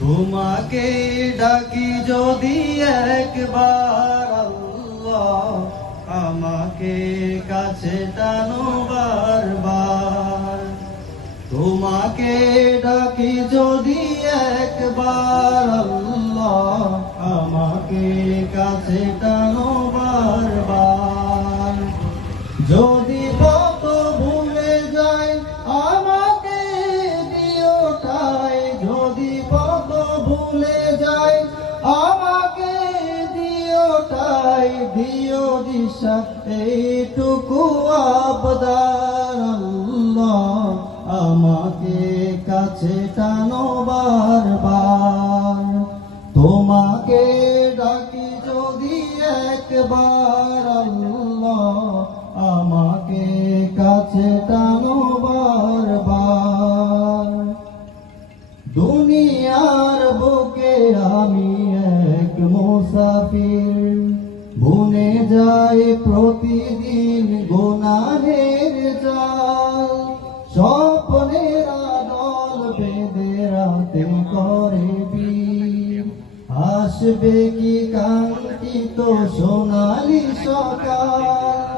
তোমাকে ডাকি যদি একবার আল্লাহ, আমাকে কাছে টানো বারবার। তোমাকে ডাকি যদি একবার আল্লাহ, আমাকে কাছে টানো বারবার। যদি পথ ভুলে যাই আমাকে দিও ঠাই, যদি পথ ভুলে যাই আমাকে দিও ঠাই, দিও দিশা এইটুকু আবদার আল্লাহ, আমাকে কাছে টানো বারবার। তোমাকে ডাকি যদি একবার আল্লাহ, আমাকে কাছে টানো বারবার। দুনিয়ার বুকে আমি এক মুসাফির, বুনে যাই প্রতিদিন গুনাহের জাল। স্বপ্নের আদল বেঁধে রাতে করে বীর, আসবে কি কাঙ্ক্ষিত সোনালি সকাল।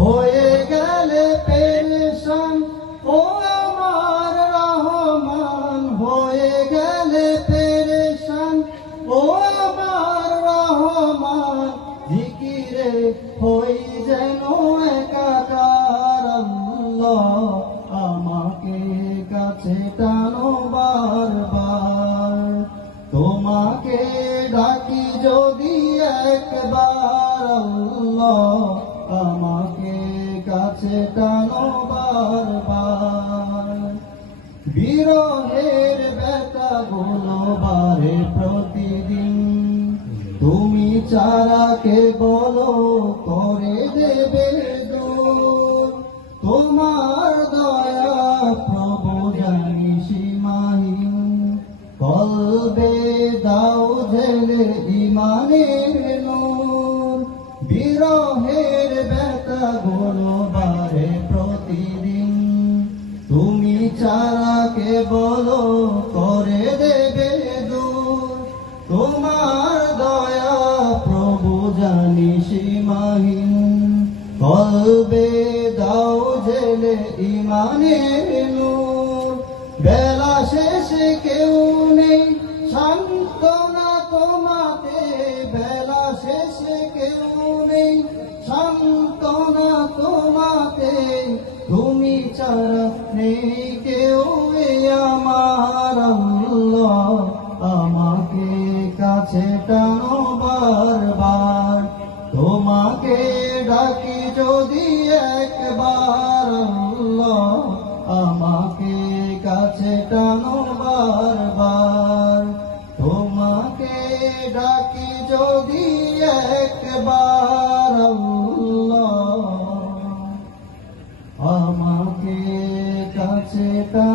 হয়ে গেলে পেরেশান ও আমার রহমান, হয়ে গেলে পেরেশান ও আমার রহমান। জিকিরে হই যেন একাকার আল্লাহ, আমাকে কাছে টানো বারবার। তোমাকে ডাকি যদি একবার আল্লাহ, আমাকে কাছে টানো বারবার। বিরহের ব্যথা গুলো বারে প্রতিদিন, তুমি চারাকে বলো করে দেবে দূর। তোমার দয়া প্রভু জানি সীমাহীন, কলবে দাও ঝেলে ইমানের নূর। বিরহের ব্যথা গুলো বারে প্রতিদিন, তুমি চারাকে বলো করে দেবে দূর। তোমার দয়া প্রভু জানি সীমাহীন, কলবে দাও ঝেলে ইমানের নূর। বেলা শেষে কেউ নেই সান্ত্বনা তোমাতে, বেলা শেষে কেউ নেই সান্ত্বনা তোমাতে। তুমি ছাড়া নেই কেউ আমার আল্লাহ, আমাকে কাছে টানো বারবার। তোমাকে ডাকি যদি একবার আল্লাহ, আমাকে কাছে টানো বারবার। তোমাকে ডাকি যদি একবার আল্লাহ, আমাকে কাছে টানো